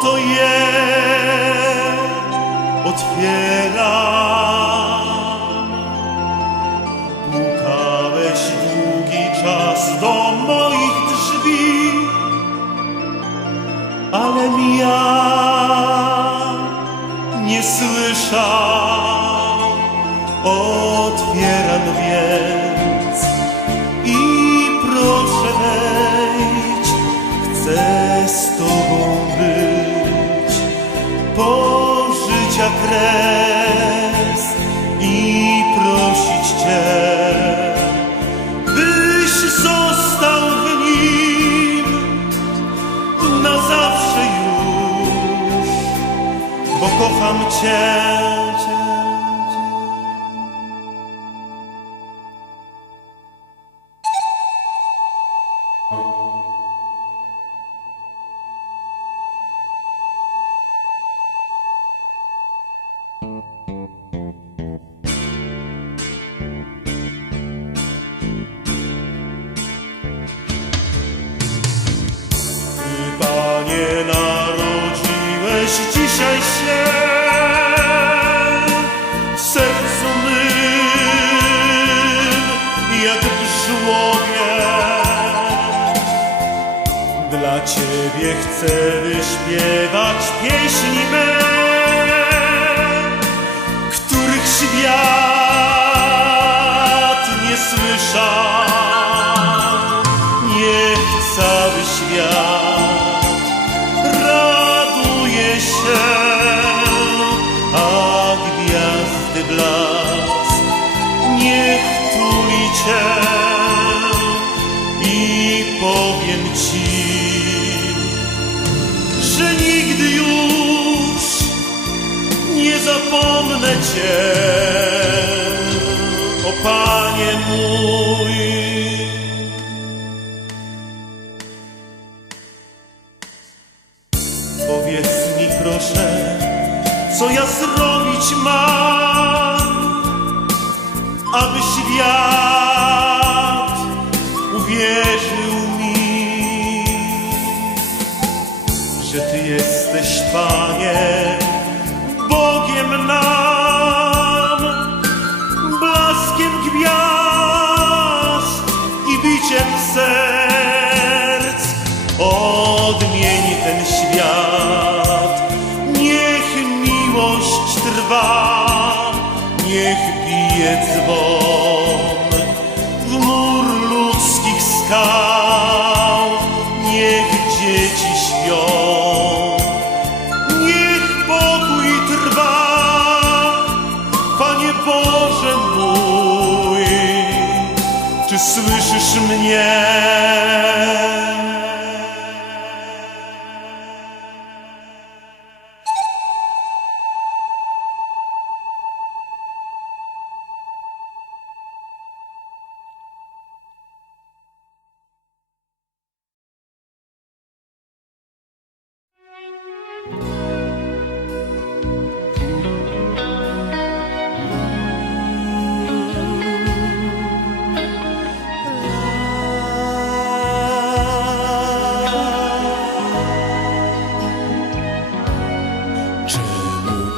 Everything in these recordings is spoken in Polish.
oto je otwieram. Pukałeś długi czas do moich drzwi, ale ja nie słyszał. Otwieram więc i prosić Cię, byś został w nim na zawsze już, bo kocham Cię. Dzisiaj się sercu mym, jak w żłobie. Dla Ciebie chcę wyśpiewać pieśni me, których świat nie słyszał. Cię i powiem Ci, że nigdy już nie zapomnę Cię, o Panie mój. Powiedz mi proszę, co ja zrobić mam, że Ty jesteś, Panie, Bogiem nam, blaskiem gwiazd i biciem serc. Odmieni ten świat, niech miłość trwa, niech bije dzwon w mur ludzkich skał, niech dzieci śpią. слышишь меня?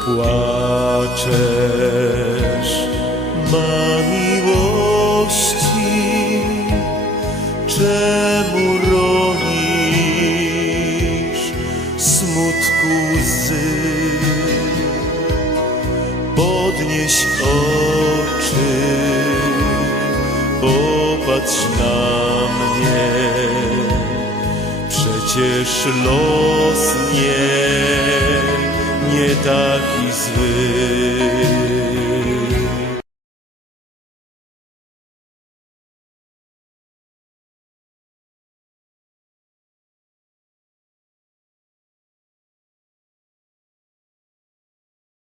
Płaczesz, ma miłości? Czemu ronisz smutku łzy? Podnieś oczy, popatrz na mnie. Przecież los taki zły.